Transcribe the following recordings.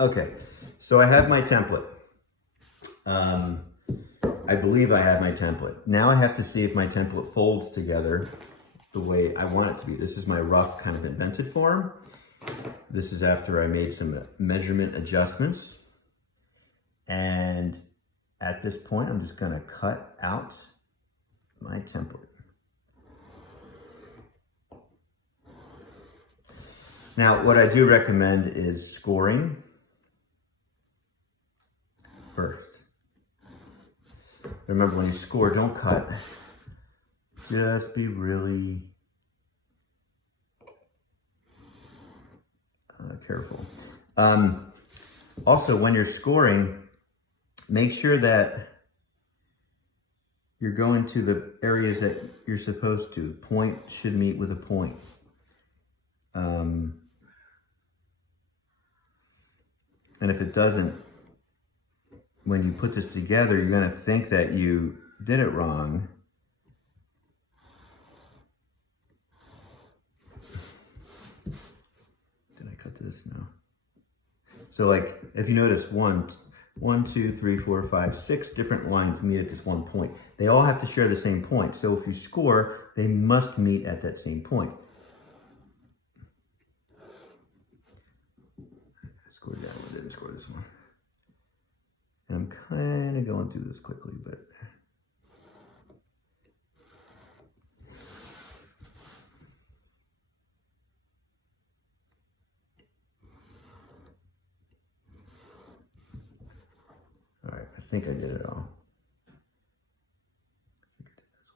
Okay, so I have my template. Um, I believe I have my template. Now I have to see if my template folds together the way I want it to be. This is my rough kind of indented form. This is after I made some measurement adjustments. And at this point, I'm just gonna cut out my template. Now, what I do recommend is scoring first. Remember, when you score, don't cut. Just be really careful. Also, when you're scoring, make sure that you're going to the areas that you're supposed to. Point should meet with a point. And if it doesn't, when you put this together, you're going to think that you did it wrong. Did I cut this? No. So like, if you notice, 1, 2, 3, 4, 5, 6 different lines meet at this one point. They all have to share the same point. So if you score, they must meet at that same point. Score that one, didn't score this one. And I'm kind of going through this quickly, but all right, I think I did it all. I think I did this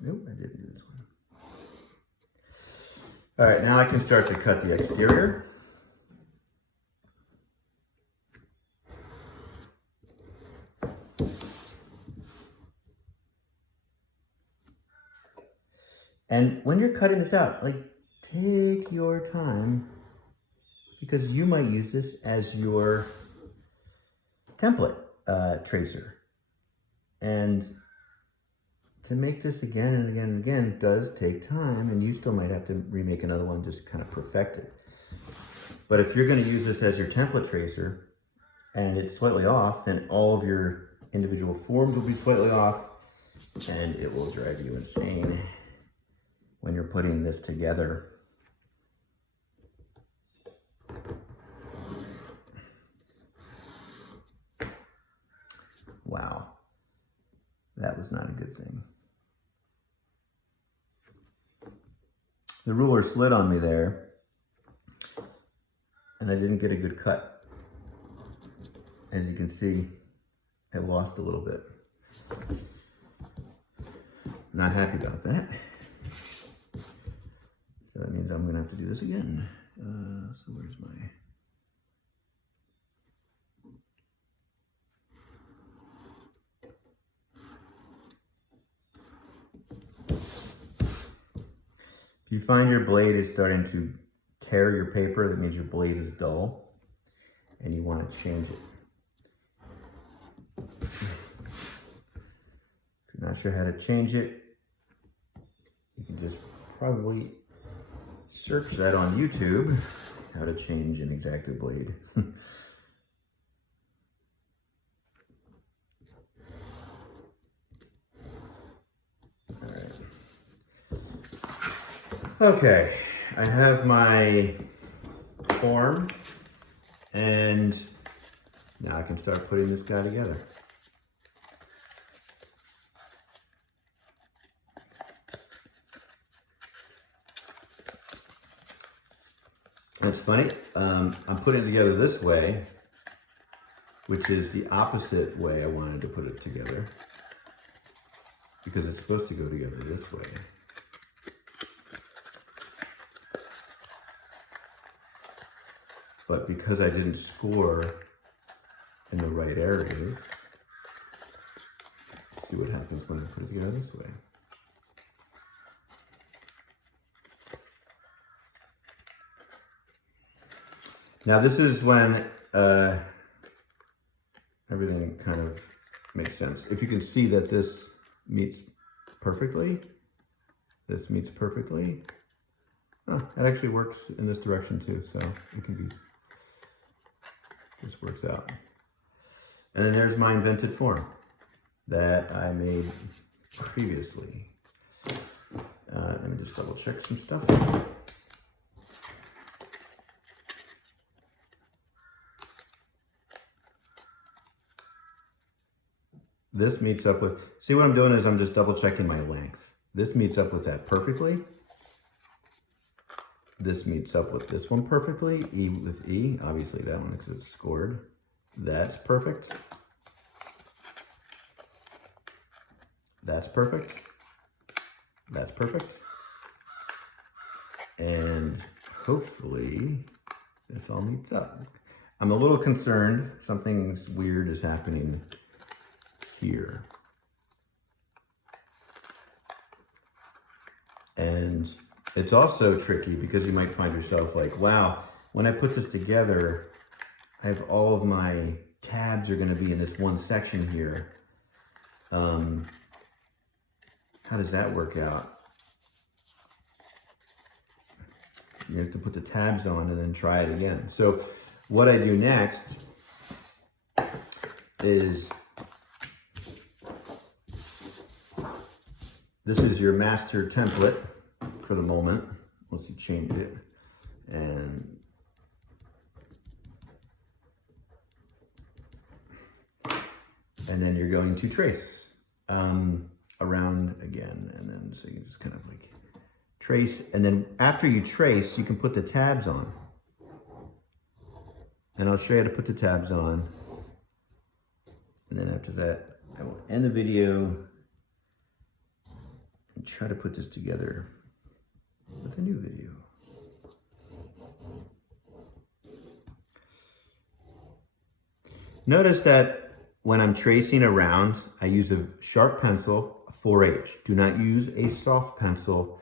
one. Nope, I didn't do this one. All right, now I can start to cut the exterior. And when you're cutting this out, like, take your time, because you might use this as your template tracer. And to make this again and again and again does take time, and you still might have to remake another one, just kind of perfect it. But if you're going to use this as your template tracer and it's slightly off, then all of your individual forms will be slightly off, and it will drive you insane when you're putting this together. Wow, that was not a good thing. The ruler slid on me there, and I didn't get a good cut. As you can see, I lost a little bit. Not happy about that. So that means I'm gonna have to do this again. So where's my... If you find your blade is starting to tear your paper, that means your blade is dull and you want to change it. If you're not sure how to change it, you can just probably search that on YouTube, how to change an X-Acto blade. Okay, I have my form, and now I can start putting this guy together. It's funny, I'm putting it together this way, which is the opposite way I wanted to put it together, because it's supposed to go together this way. But because I didn't score in the right areas, let's see what happens when I put it together this way. Now this is when everything kind of makes sense. If you can see that this meets perfectly, this meets perfectly, It actually works in this direction too, so it can be, just works out. And then there's my invented form that I made previously. Let me just double check some stuff. This meets up with, see what I'm doing is I'm just double checking my length. This meets up with that perfectly. This meets up with this one perfectly, E with E, obviously that one because it's scored. That's perfect. That's perfect. That's perfect. And hopefully this all meets up. I'm a little concerned something weird is happening here. And it's also tricky because you might find yourself like, wow, when I put this together, I have all of my tabs are going to be in this one section here. How does that work out? You have to put the tabs on and then try it again. So what I do next is, this is your master template for the moment, once you change it. And then you're going to trace around again. And then so you just kind of like trace. And then after you trace, you can put the tabs on. And I'll show you how to put the tabs on. And then after that, I will end the video and try to put this together with a new video. Notice that when I'm tracing around, I use a sharp pencil, a 4H. Do not use a soft pencil.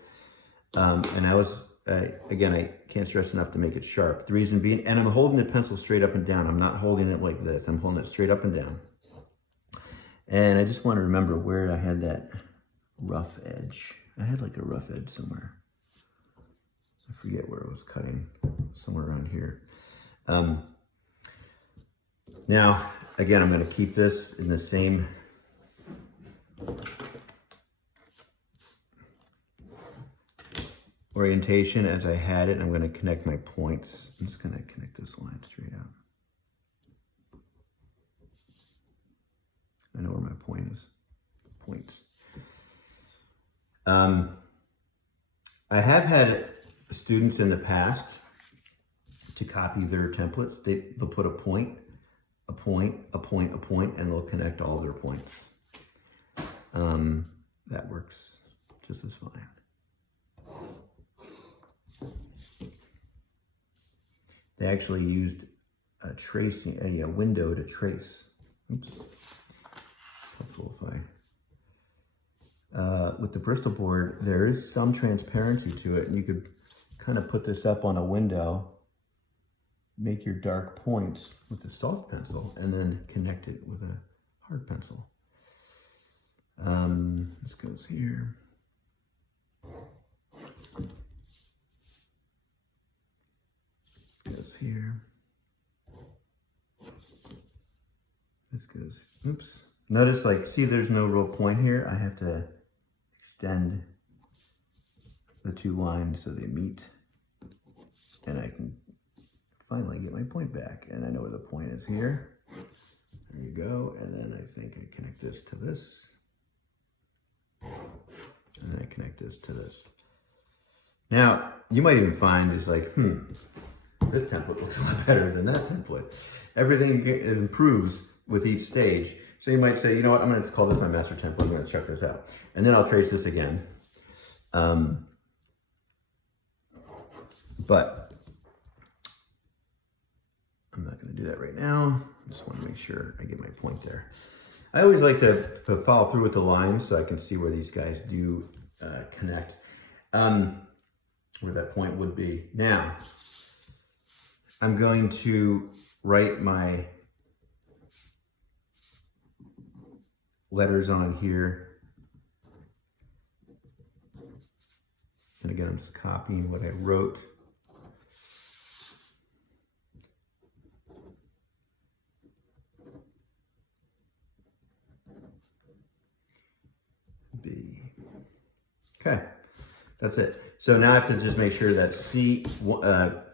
And I was, again, I can't stress enough to make it sharp. The reason being, and I'm holding the pencil straight up and down. I'm not holding it like this. I'm holding it straight up and down. And I just want to remember where I had that rough edge. I had like a rough edge somewhere. I forget where I was cutting, somewhere around here. Now, again, I'm going to keep this in the same orientation as I had it. I'm going to connect my points. I'm just going to connect this line straight out. I know where my point is. Points. I have had students in the past to copy their templates. They'll put a point, a point, a point, a point, and they'll connect all their points. That works just as fine. They actually used a tracing, a window to trace. Oops. Helpful if I. With the Bristol board, there is some transparency to it, and you could kind of put this up on a window, make your dark points with a soft pencil, and then connect it with a hard pencil. This goes here. Goes here. This goes, oops. Notice, like, see there's no real point here. I have to extend the two lines so they meet. And I can finally get my point back. And I know where the point is here. There you go. And then I think I connect this to this. And then I connect this to this. Now, you might even find it's like, this template looks a lot better than that template. Everything improves with each stage. So you might say, you know what, I'm going to call this my master template. I'm going to check this out. And then I'll trace this again. But I'm not going to do that right now. I just want to make sure I get my point there. I always like to follow through with the lines so I can see where these guys do connect. Where that point would be. Now, I'm going to write my letters on here. and again, I'm just copying what I wrote. B. Okay, that's it. So now I have to just make sure that C,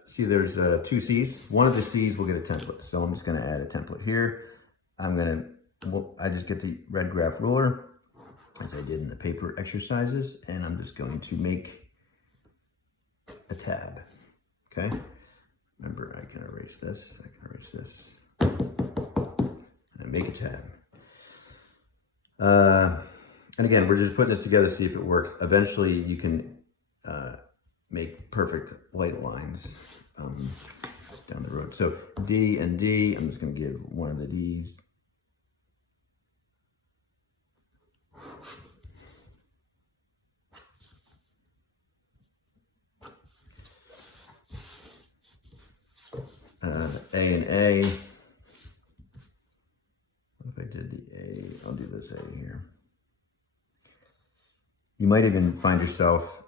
see there's 2 C's. One of the C's will get a template. So I'm just gonna add a template here. I just get the red graph ruler, as I did in the paper exercises, and I'm just going to make a tab, okay? Remember, I can erase this, and I make a tab. And again, we're just putting this together to see if it works. Eventually, you can make perfect white lines down the road. So D and D, I'm just going to give one of the D's. A and A. What if I did the A? I'll do this A here. You might even find yourself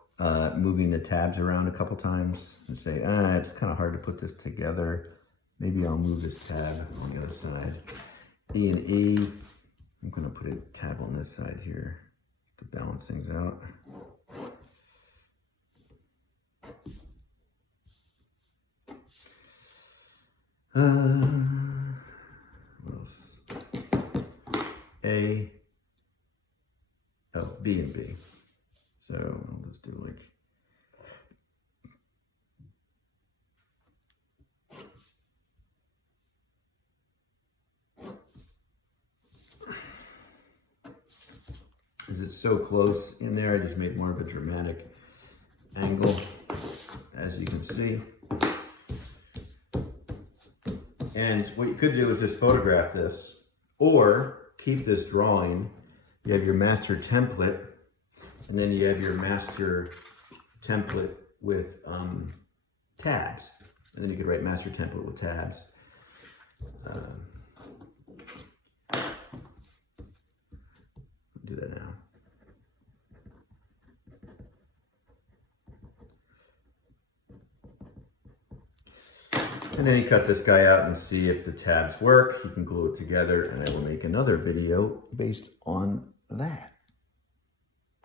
moving the tabs around a couple times and say, it's kind of hard to put this together. Maybe I'll move this tab on the other side. E and E, I'm gonna put a tab on this side here to balance things out. What else? A, oh, B and B. So I'll just do like, is it so close in there? I just made more of a dramatic angle, as you can see. And what you could do is just photograph this, or keep this drawing. You have your master template, and then you have your master template with tabs. And then you could write master template with tabs. Do that now. And then you cut this guy out and see if the tabs work. You can glue it together, and I will make another video based on that.